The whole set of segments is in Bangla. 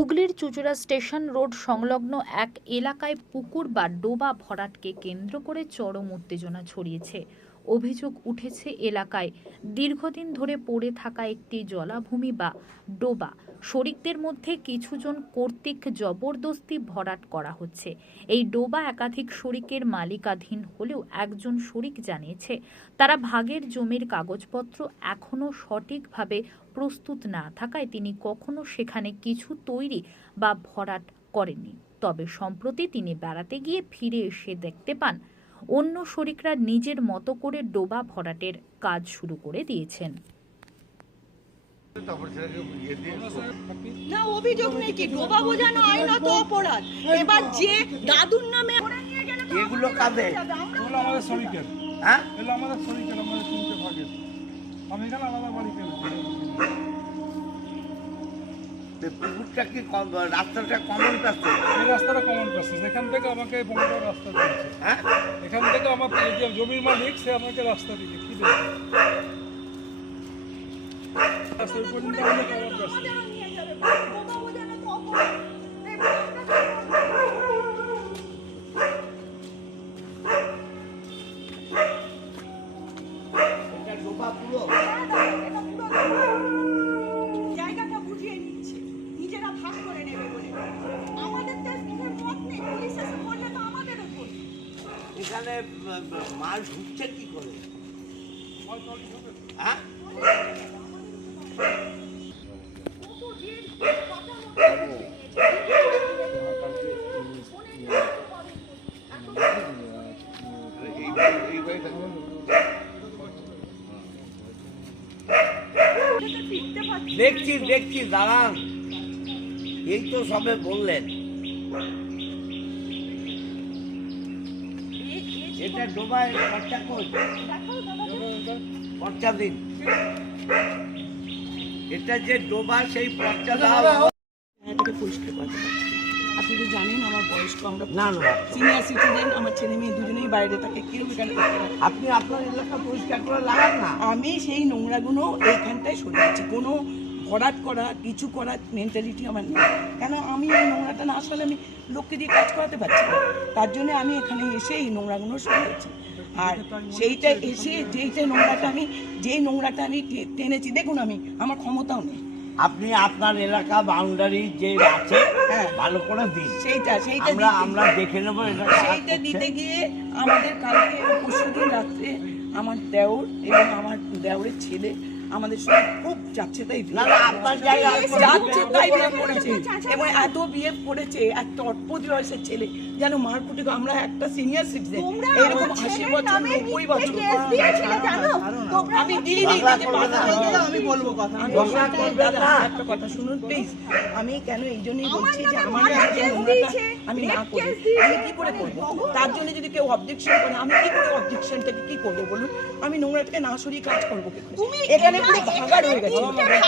হুগলির চুচুড়া স্টেশন রোড সংলগ্ন এক এলাকায় পুকুর বা ডোবা ভরাটকে কেন্দ্র করে চরম উত্তেজনা ছড়িয়েছে। অভিযোগ উঠেছে এলাকায়। দীর্ঘদিন ধরে পড়ে থাকা একটি জলাভূমি বা ডোবা, শরিকদের মধ্যে কিছুজন কর্তৃক জবরদস্তি ভরাট করা হচ্ছে। এই ডোবা একাধিক শরিকের মালিকাধীন হলেও একজন শরিক জানিয়েছে, তারা ভাগের জমির কাগজপত্র এখনও সঠিকভাবে প্রস্তুত না থাকায় তিনি কখনো সেখানে কিছু তৈরি বা ভরাট করেননি। তবে সম্প্রতি তিনি বেড়াতে গিয়ে ফিরে এসে দেখতে পান অন্য শরিকরা নিজের মতো করে ডোবা ভরাটের কাজ শুরু করে দিয়েছেন। তারপর সেটাকে দিয়ে না অভিযোগ নেই কি? ডোবা বোঝানো আইনত অপরাধ। এবার যে দাদুর নামে ওরা নিয়ে গেলে তো এগুলো আমাদের কাদের? এগুলো আমাদের শরিকের। হ্যাঁ? এগুলো আমাদের শরিকের আমাদের তিনটে ভাগের। আমি এখানে আলাদা বাড়ি পুকুরটা কি রাস্তাটা কমন এই রাস্তাটা কমন প্যাসেজ এখান থেকে আমাকে পনেরো রাস্তা দিয়েছে। হ্যাঁ? এখান থেকে আমার জমির মালিক সে আমাকে রাস্তা দিয়েছে। কি দিয়েছে রাস্তা পর্যন্ত এখানে মাল ঢুকছে কি করে? হ্যাঁ? দেখছি দেখছি দাঁড়ান। এই তো সবে বললেন। এটা ডোবায় খরচা কই? খরচা দিন। এটা যে ডোবা সেই খরচা দাও। এটাকে পরিষ্কার করতে পারছি আপনি তো জানেন আমার বয়স্ক আমরা না না সিনিয়র সিটিজেন আমার ছেলে মেয়ে দুজনেই বাইরে থাকে কেউ এখানে আপনি আপনার এলাকা পরিষ্কার করে লাগান না। আমি সেই নোংরাগুলো এইখানটায় সরিয়েছি কোনো ভরাট করা কিছু করার মেন্টালিটি আমার নেই। কেন আমি এই নোংরাটা না আসলে আমি লোককে দিয়ে কাজ করাতে পারছি না? তার জন্য আমি এখানে এসে এই নোংরাগুলো সরিয়েছি। আর সেইটা এসে যেইটা নোংরাটা আমি যেই নোংরাটা আমি টেনেছি দেখুন আমি আমার ক্ষমতাও নেই। আপনি আপনার এলাকা বাউন্ডারি যে আছে হ্যাঁ। ভালো করে দিন। সেইটা সেইটা আমরা আমরা দেখে নেব এটা সেইটা দিতে গিয়ে আমাদের কালকে পরশুদিন রাত্রে আমার দেওর এবং আমার দেওরের ছেলে আমাদের সঙ্গে খুব যাচ্ছে তাই যাচ্ছে তাই বিয়ে করেছে। এবং এত বিয়ে করেছে একটা অল্পতি বয়সের ছেলে। যেন মারকুটি আমরা একটা সিনিয়র সিটিজেন এরকম আশি বছর নব্বই বছর আমি না। আমি বলব কথা। একটা কথা। শুনুন প্লিজ আমি কেন এই জন্যই বলছি যে আমার আমি না করি। আমি কি করে করব? তার জন্য যদি কেউ অবজেকশন করে আমি কি করে অবজেকশনটাকে কি করব বলুন? আমি নোংরাটাকে না সরিয়ে কাজ করব এখানে পুরো ভাগাড় হয়ে গেছে।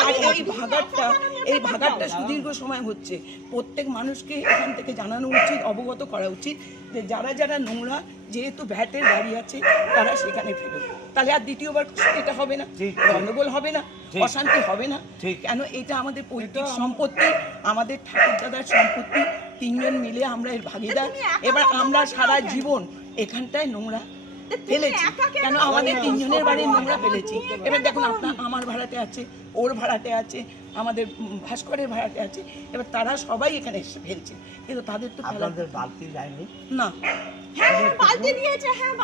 আর এই ভাগাড়টা এই ভাগাড়টা সুদীর্ঘ সময় হচ্ছে। প্রত্যেক মানুষকে এখান থেকে জানানো উচিত অবগত করা উচিত যে যারা যারা নোংরা যেহেতু ভ্যাটের দাঁড়িয়ে আছে তারা সেখানে ফেরত। তাহলে আর দ্বিতীয়বার এটা হবে না। গণ্ডগোল গন্ডগোল হবে না অশান্তি হবে না। কেন? এটা আমাদের পৈতৃক সম্পত্তি আমাদের ঠাকুরদাদার সম্পত্তি তিনজন মিলে আমরা এর ভাগিদার। এবার আমরা সারা জীবন এখানটায় নোংরা। ফেলেছি। কেন? আমাদের তিনজনের বাড়ির নোংরা ফেলেছি। এবার দেখুন আপনার আমার ভাড়াতে আছে ওর ভাড়াতে আছে আমাদের ভাস্করের ভাড়াতে আছে। এবার তারা সবাই এখানে এসে ফেলছে। কিন্তু তাদের তো আপনাদের বালতি না। হ্যাঁ হ্যাঁ, হ্যাঁ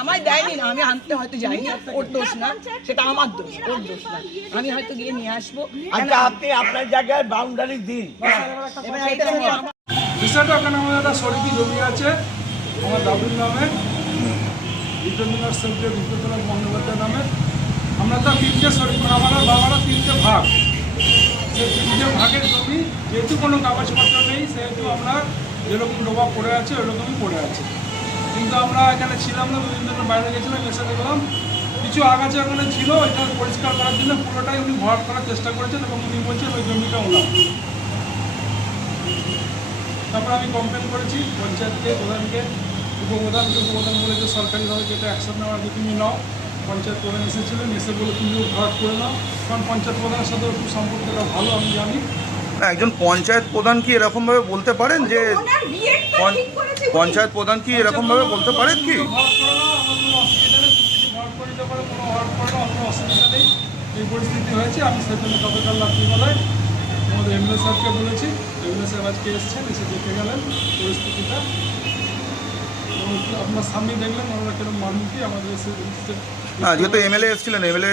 আমায় দেয়নি না আমি আনতে হয়তো যাইনি। ওর দোষ না সেটা আমার দোষ ওর দোষ না। আমি হয়তো গিয়ে নিয়ে আসব। আচ্ছা আপনি আপনার জায়গায় বাউন্ডারি দিন। বিষয়টা ওখানে আমাদের একটা সরিকি জমি আছে আমার দাদুর নামে। বিদ্যুৎনাথ সেন্ট্রে বিদ্যুৎনাথ বন্দ্যোপাধ্যায় নামে। আমরা তো তিনটে মানে আমার বাবারা তিনটে ভাগ। সেই তিনটে ভাগের জমি, যেহেতু কোনো কাগজপত্র নেই, সেহেতু আমরা যেরকম ডোবা পড়ে আছে, ওইরকমই পড়ে আছে। কিন্তু আমরা এখানে ছিলাম না, দুদিন ধরে বাইরে গেছিলাম, এসে দেখলাম কিছু আগাছা ওখানে ছিল এটা পরিষ্কার করার জন্য পুরোটাই উনি ভরাট করার চেষ্টা করেছেন এবং উনি বলছেন ওই জমিটা ওনার। তারপর আমি কমপ্লেন করেছি, পঞ্চায়েতকে, প্রধানকে। উপপ্রধানকে উপপ্রধান বলেছে সরকারিভাবে যেটা অ্যাকশন নেওয়ার আগে তুমি নাও। পঞ্চায়েত প্রধান এসেছিলেন এসে বলে তুমিও ভরাট করে নাও। কারণ পঞ্চায়েত প্রধানের সাথে খুব সম্পর্কটা ভালো আমি জানি। না, একজন পঞ্চায়েত প্রধান কি এরকম ভাবে বলতে পারেন যে। পঞ্চায়েত প্রধান কি এরকম ভাবে বলতে পারেন কি? তুমি এই পরিস্থিতি হয়েছে আমি সেজন্য গতকাল রাত্রিবেলায় আমাদের এমএলএ সাহেবকে বলেছি। এমএলএ সাহেব আজকে এসছেন এসে দেখে গেলেন পরিস্থিতিটা। আপনার সামনে দেখলেন ওনারা কীরকম মানুষই আমাদের এসে না যেহেতু এমএলএ এসেছিলেন এমএলএ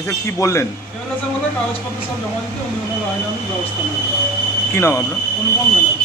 এসে কি বললেন? এমএলএ সাহেব কাগজপত্র সব জমা দিতে উনি ওনার আইনানুগ ব্যবস্থা নেবেন কি নাম আপনার? অনুপম ব্যানার্জি।